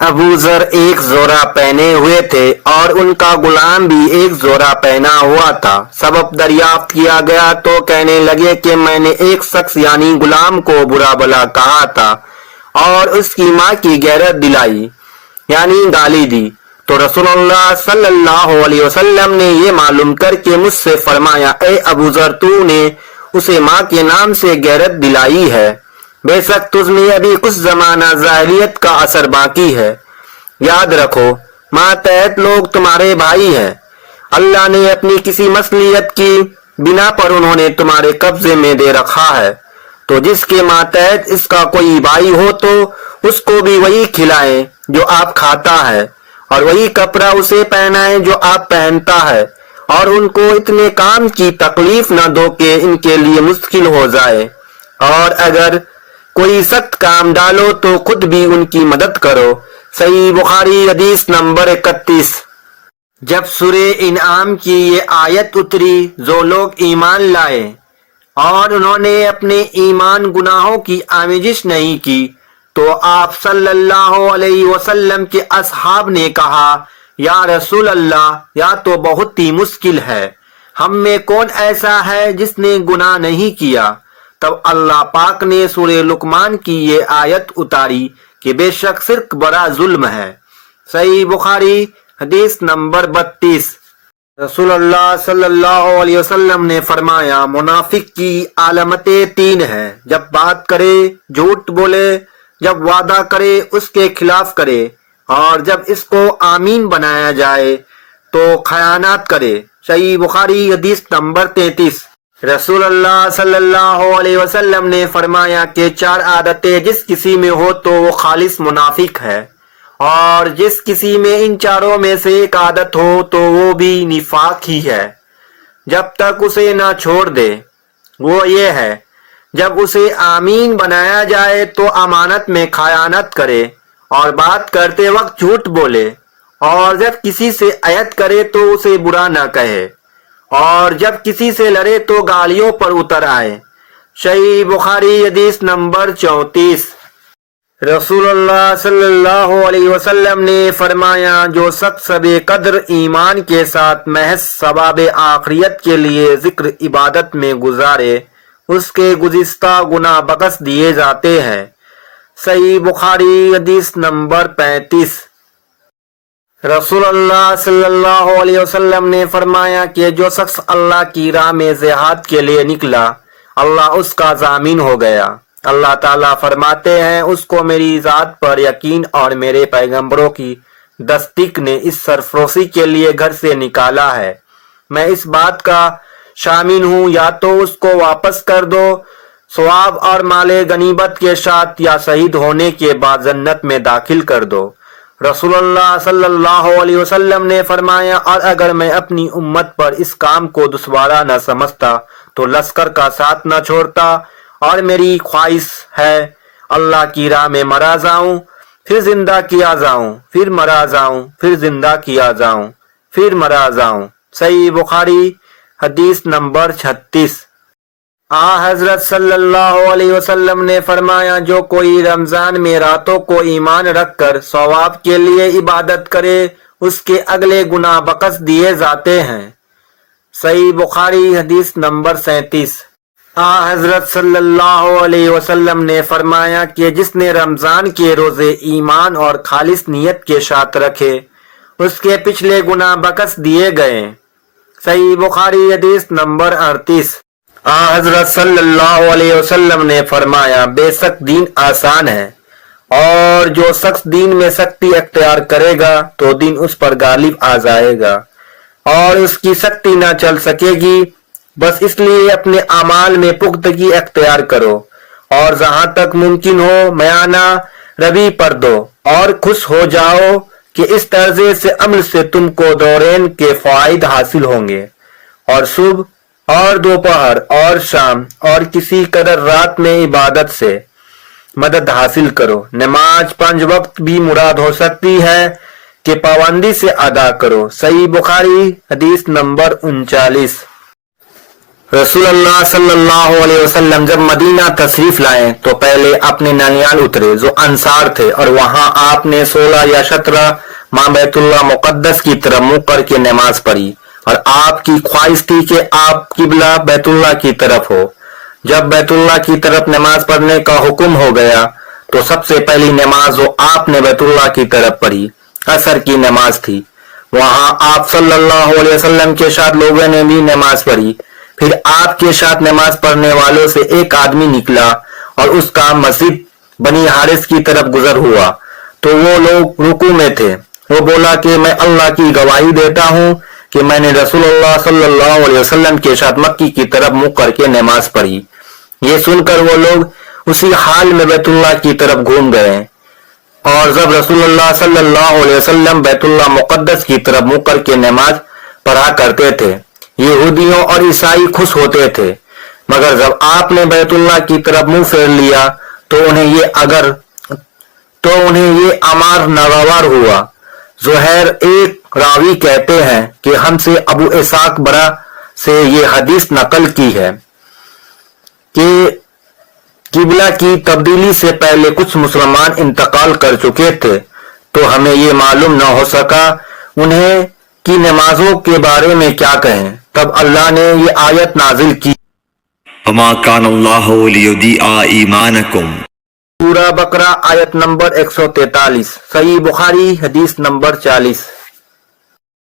ابو ذر ایک زورہ پہنے ہوئے تھے اور ان کا غلام بھی ایک زورہ پہنا ہوا تھا۔ سبب دریافت کیا گیا تو کہنے لگے کہ میں نے ایک شخص یعنی غلام کو برا بھلا کہا تھا اور اس کی ماں کی غیرت دلائی یعنی گالی دی، تو رسول اللہ صلی اللہ علیہ وسلم نے یہ معلوم کر کے مجھ سے فرمایا، اے ابو ذر، تو نے اسے ماں کے نام سے غیرت دلائی ہے، بے شک تجھ میں ابھی کچھ زمانہ ظاہریت کا اثر باقی ہے۔ یاد رکھو ماتحت لوگ تمہارے بھائی ہیں، اللہ نے اپنی کسی مصلحت کی بنا پر انہوں نے تمہارے قبضے میں دے رکھا ہے، تو جس کے ماتحت اس کا کوئی بھائی ہو تو اس کو بھی وہی کھلائیں جو آپ کھاتا ہے اور وہی کپڑا اسے پہنائیں جو آپ پہنتا ہے، اور ان کو اتنے کام کی تکلیف نہ دو کہ ان کے لیے مشکل ہو جائے، اور اگر کوئی سخت کام ڈالو تو خود بھی ان کی مدد کرو۔ صحیح بخاری حدیث نمبر 31۔ جب سورہ انعام کی یہ آیت اتری، جو لوگ ایمان لائے اور انہوں نے اپنے ایمان گناہوں کی آمیزش نہیں کی، تو آپ صلی اللہ علیہ وسلم کے اصحاب نے کہا، یا رسول اللہ، یا تو بہت ہی مشکل ہے، ہم میں کون ایسا ہے جس نے گناہ نہیں کیا؟ تب اللہ پاک نے سورہ لقمان کی یہ آیت اتاری کہ بے شک شرک بڑا ظلم ہے۔ صحیح بخاری حدیث نمبر 32۔ رسول اللہ صلی اللہ علیہ وسلم نے فرمایا، منافق کی علامتیں 3 ہیں، جب بات کرے جھوٹ بولے، جب وعدہ کرے اس کے خلاف کرے، اور جب اس کو آمین بنایا جائے تو خیانت کرے۔ صحیح بخاری حدیث نمبر 33۔ رسول اللہ صلی اللہ علیہ وسلم نے فرمایا کہ 4 عادتیں جس کسی میں ہو تو وہ خالص منافق ہے، اور جس کسی میں ان 4 میں سے ایک عادت ہو تو وہ بھی نفاق ہی ہے، جب تک اسے نہ چھوڑ دے۔ وہ یہ ہے، جب اسے آمین بنایا جائے تو امانت میں خیانت کرے اور بات کرتے وقت جھوٹ بولے، اور جب کسی سے عہد کرے تو اسے برا نہ کہے، اور جب کسی سے لڑے تو گالیوں پر اتر آئے۔ صحیح بخاری حدیث نمبر 34۔ رسول اللہ صلی اللہ علیہ وسلم نے فرمایا، جو شخص بے قدر ایمان کے ساتھ محض ثواب آخرت کے لیے ذکر عبادت میں گزارے، اس کے گزشتہ گناہ بخش دیے جاتے ہیں۔ صحیح بخاری حدیث نمبر 35۔ رسول اللہ صلی اللہ علیہ وسلم نے فرمایا کہ جو شخص اللہ کی راہ میں جہاد کے لیے نکلا، اللہ اس کا ضامن ہو گیا۔ اللہ تعالیٰ فرماتے ہیں، اس کو میری ذات پر یقین اور میرے پیغمبروں کی تصدیق نے اس سرفروشی کے لیے گھر سے نکالا ہے، میں اس بات کا شامل ہوں، یا تو اس کو واپس کر دو ثواب اور مال غنیمت کے ساتھ، یا شہید ہونے کے بعد جنت میں داخل کر دو۔ رسول اللہ صلی اللہ علیہ وسلم نے فرمایا، اور اگر میں اپنی امت پر اس کام کو دشوارا نہ سمجھتا تو لشکر کا ساتھ نہ چھوڑتا، اور میری خواہش ہے اللہ کی راہ میں مرا جاؤں، پھر زندہ کیا جاؤں، پھر مرا جاؤں، پھر زندہ کیا جاؤں، پھر مرا جاؤں۔ صحیح بخاری حدیث نمبر 36۔ حضرت صلی اللہ علیہ وسلم نے فرمایا، جو کوئی رمضان میں راتوں کو ایمان رکھ کر ثواب کے لیے عبادت کرے، اس کے اگلے گناہ بخش دیے جاتے ہیں۔ صحیح بخاری حدیث نمبر 37۔ حضرت صلی اللہ علیہ وسلم نے فرمایا کہ جس نے رمضان کے روزے ایمان اور خالص نیت کے ساتھ رکھے، اس کے پچھلے گناہ بخش دیے گئے۔ صحیح بخاری حدیث نمبر 38۔ حضرت صلی اللہ علیہ وسلم نے فرمایا، بے شک دین آسان ہے، اور جو شخص دین میں سختی اختیار کرے گا تو دین اس پر غالب آ جائے گا اور اس کی سختی نہ چل سکے گی، بس اس لیے اپنے اعمال میں پختگی اختیار کرو، اور جہاں تک ممکن ہو میانہ روی پر دو، اور خوش ہو جاؤ کہ اس طرز سے عمل سے تم کو دورین کے فوائد حاصل ہوں گے، اور صبح اور دوپہر اور شام اور کسی قدر رات میں عبادت سے مدد حاصل کرو۔ نماز 5 وقت بھی مراد ہو سکتی ہے کہ پابندی سے ادا کرو۔ صحیح بخاری حدیث نمبر 39۔ رسول اللہ صلی اللہ علیہ وسلم جب مدینہ تشریف لائے تو پہلے اپنے ننیال اترے جو انصار تھے، اور وہاں آپ نے 16 یا 17 ماں بیت اللہ مقدس کی طرف منہ کر کے نماز پڑھی، اور آپ کی خواہش تھی کہ آپ قبلہ بیت اللہ کی طرف ہو۔ جب بیت اللہ کی طرف نماز پڑھنے کا حکم ہو گیا تو سب سے پہلی نماز جو آپ نے بیت اللہ کی طرف پڑھی عصر کی نماز تھی۔ وہاں آپ صلی اللہ علیہ وسلم کے ساتھ لوگوں نے بھی نماز پڑھی۔ پھر آپ کے ساتھ نماز پڑھنے والوں سے ایک آدمی نکلا اور اس کا مسجد بنی حارث کی طرف گزر ہوا تو وہ لوگ رکوع میں تھے۔ وہ بولا کہ میں اللہ کی گواہی دیتا ہوں کہ میں نے رسول اللہ صلی اللہ علیہ وسلم کے ساتھ مکی کی طرف منہ کر کے نماز پڑھی۔ یہ سن کر وہ لوگ اسی حال میں بیت اللہ کی طرف گھوم گئے، اور جب رسول اللہ صلی اللہ علیہ وسلم بیت اللہ مقدس کی طرف منہ کر کے نماز پڑھا کرتے تھے، یہودیوں اور عیسائی خوش ہوتے تھے، مگر جب آپ نے بیت اللہ کی طرف منہ پھیر لیا تو انہیں یہ امر ناگوار ہوا۔ زہیر ایک راوی کہتے ہیں کہ ہم سے ابو اسحاق برا سے یہ حدیث نقل کی ہے کہ قبلہ کی تبدیلی سے پہلے کچھ مسلمان انتقال کر چکے تھے تو ہمیں یہ معلوم نہ ہو سکا انہیں کی نمازوں کے بارے میں کیا کہیں۔ تب اللہ نے یہ آیت نازل کی، وما کان اللہ لیضیع ایمانکم، سورہ بقرہ آیت نمبر 143، صحیح بخاری حدیث نمبر 40۔